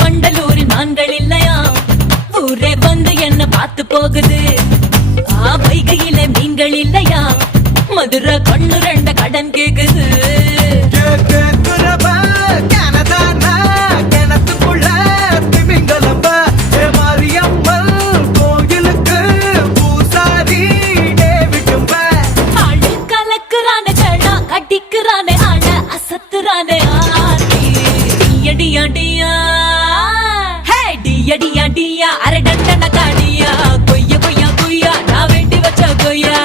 வண்டலூரின் மான்கள் இல்லையா ஊரே வந்து என்ன பார்த்து போகுது வைகையில மீன்கள் இல்லையா மதுரை கண்ணு ரெண்ட கடன் கேக்குது கட்டிக்கிறானே ஆன அசத்துறானே டியா டியா ஹே டியா டியா டியா அரே டண்டன காடியா கொய்யா கொய்யா கொய்யா நான் வேண்டி வச்ச கொய்யா